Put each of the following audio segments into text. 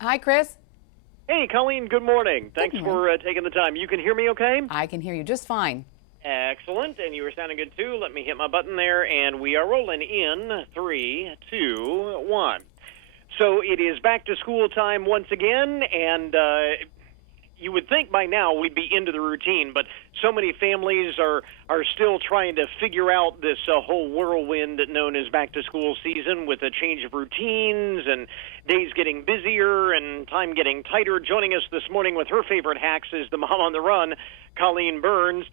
Hi, Chris. Hey, Colleen, good morning. Thanks for taking the time. You can hear me okay? I can hear you just fine. Excellent, and you were sounding good too. Let me hit my button there, and we are rolling in 3, 2, 1. So it is back to school time once again, and you would think by now we'd be into the routine, but so many families are still trying to figure out this whole whirlwind known as back to school season, with a change of routines and days getting busier and time getting tighter. Joining us this morning with her favorite hacks is the mom on the run, Colleen Burns.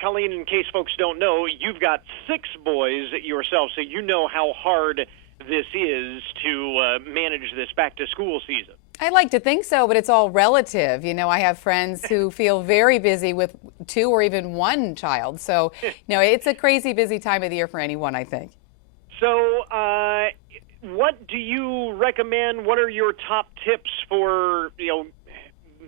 Colleen, in case folks don't know, you've got 6 boys yourself, so you know how hard this is to manage this back to school season. I like to think so, but it's all relative. You know, I have friends who feel very busy with 2 or even 1 child. So, it's a crazy busy time of the year for anyone, I think. So, what do you recommend? What are your top tips for,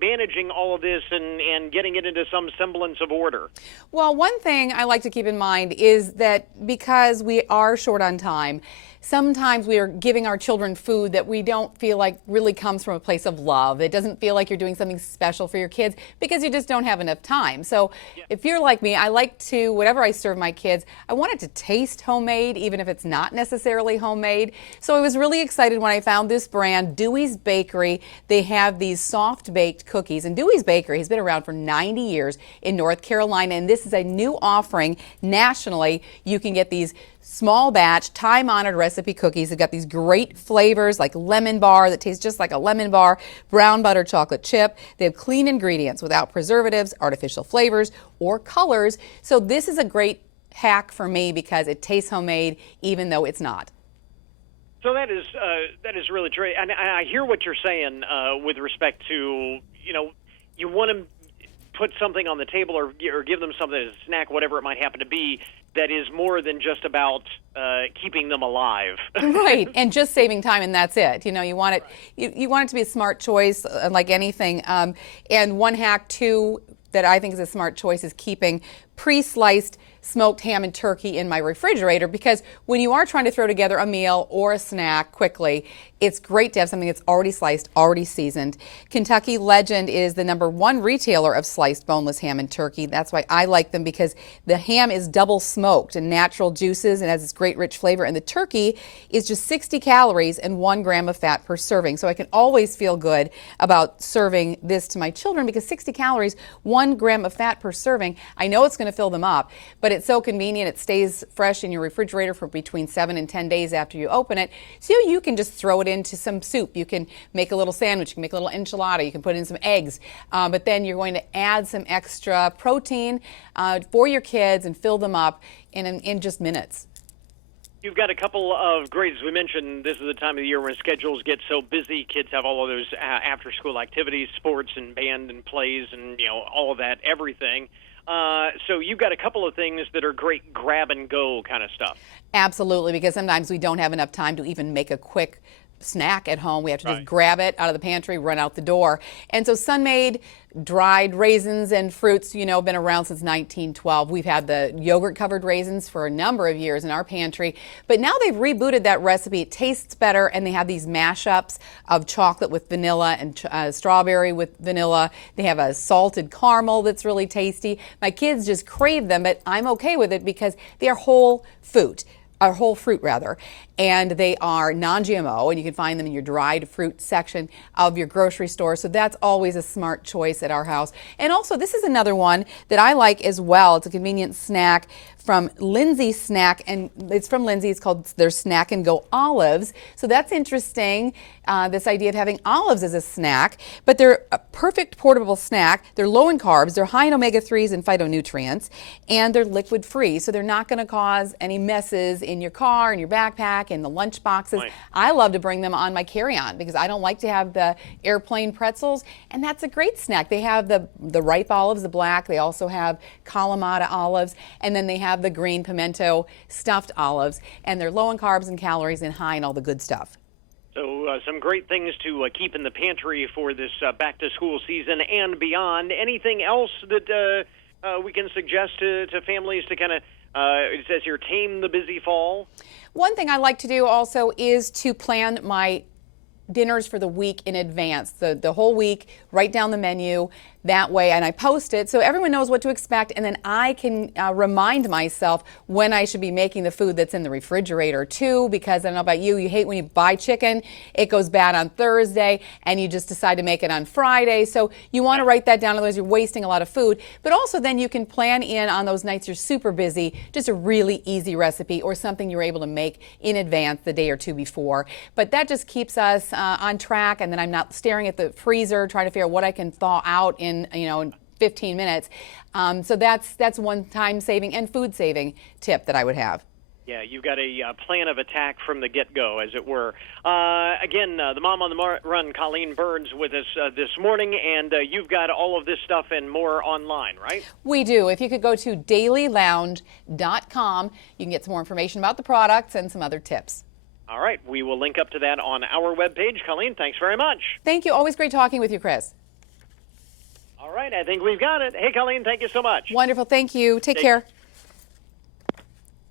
managing all of this and getting it into some semblance of order? Well, one thing I like to keep in mind is that because we are short on time, sometimes we are giving our children food that we don't feel like really comes from a place of love. It doesn't feel like you're doing something special for your kids because you just don't have enough time. So if you're like me, I like to, whatever I serve my kids, I want it to taste homemade, even if it's not necessarily homemade. So I was really excited when I found this brand, Dewey's Bakery. They have these soft baked cookies, and Dewey's Bakery has been around for 90 years in North Carolina, and this is a new offering nationally. You can get these small batch, time-honored recipe cookies. They've got these great flavors like lemon bar that tastes just like a lemon bar, brown butter chocolate chip. They have clean ingredients without preservatives, artificial flavors, or colors. So this is a great hack for me because it tastes homemade even though it's not. So that is really true, and I hear what you're saying with respect to, you want to put something on the table or give them something as a snack, whatever it might happen to be, that is more than just about keeping them alive. Right, and just saving time, and that's it. You want it. You want it to be a smart choice, like anything. And one hack too that I think is a smart choice is keeping pre-sliced smoked ham and turkey in my refrigerator, because when you are trying to throw together a meal or a snack quickly, it's great to have something that's already sliced, already seasoned. Kentucky Legend is the #1 retailer of sliced boneless ham and turkey. That's why I like them, because the ham is double smoked and natural juices and has this great rich flavor, and the turkey is just 60 calories and 1 gram of fat per serving. So I can always feel good about serving this to my children, because 60 calories, 1 gram of fat per serving, I know it's going to fill them up, but it's so convenient. It stays fresh in your refrigerator for between 7 and 10 days after you open it. So you can just throw it into some soup. You can make a little sandwich. You can make a little enchilada. You can put in some eggs. But then you're going to add some extra protein for your kids and fill them up in just minutes. You've got a couple of grades. We mentioned this is the time of the year when schedules get so busy. Kids have all of those after-school activities, sports and band and plays and, all of that, everything. So you've got a couple of things that are great grab-and-go kind of stuff. Absolutely, because sometimes we don't have enough time to even make a quick snack at home. We have to just grab it out of the pantry, run out the door. And so Sun-Maid dried raisins and fruits, been around since 1912. We've had the yogurt covered raisins for a number of years in our pantry, but now they've rebooted that recipe. It tastes better, and they have these mashups of chocolate with vanilla and strawberry with vanilla. They have a salted caramel that's really tasty. My kids just crave them, but I'm okay with it because they are whole fruit, and they are non-GMO, and you can find them in your dried fruit section of your grocery store. So that's always a smart choice at our house. And also, this is another one that I like as well. It's a convenient snack from Lindsay Snack, and it's from Lindsay. It's called their Snack and Go Olives. So that's interesting, this idea of having olives as a snack, but they're a perfect portable snack. They're low in carbs, they're high in omega-3s and phytonutrients, and they're liquid free. So they're not going to cause any messes in your car, in your backpack, in the lunch boxes. Right. I love to bring them on my carry-on because I don't like to have the airplane pretzels, and that's a great snack. They have the ripe olives, the black. They also have Kalamata olives, and then they have the green pimento stuffed olives, and they're low in carbs and calories and high in all the good stuff. So some great things to keep in the pantry for this back-to-school season and beyond. Anything else that we can suggest to families to kind of, it says here, tame the busy fall? One thing I like to do also is to plan my dinners for the week in advance, the whole week, write down the menu that way, and I post it so everyone knows what to expect, and then I can remind myself when I should be making the food that's in the refrigerator too, because I don't know about you, you hate when you buy chicken, it goes bad on Thursday, and you just decide to make it on Friday, so you want to write that down, otherwise you're wasting a lot of food. But also then you can plan in on those nights you're super busy, just a really easy recipe or something you're able to make in advance the day or two before. But that just keeps us on track, and then I'm not staring at the freezer trying to figure out what I can thaw out in 15 minutes. So that's one time saving and food saving tip that I would have. Yeah, you've got a plan of attack from the get-go, as it were. Again, the Mom on the Run, Colleen Burns, with us this morning, and you've got all of this stuff and more online, right? We do. If you could go to dailylounge.com, you can get some more information about the products and some other tips. All right, we will link up to that on our webpage. Colleen, thanks very much. Thank you. Always great talking with you, Chris. All right, I think we've got it. Hey, Colleen, thank you so much. Wonderful. Thank you. Take care.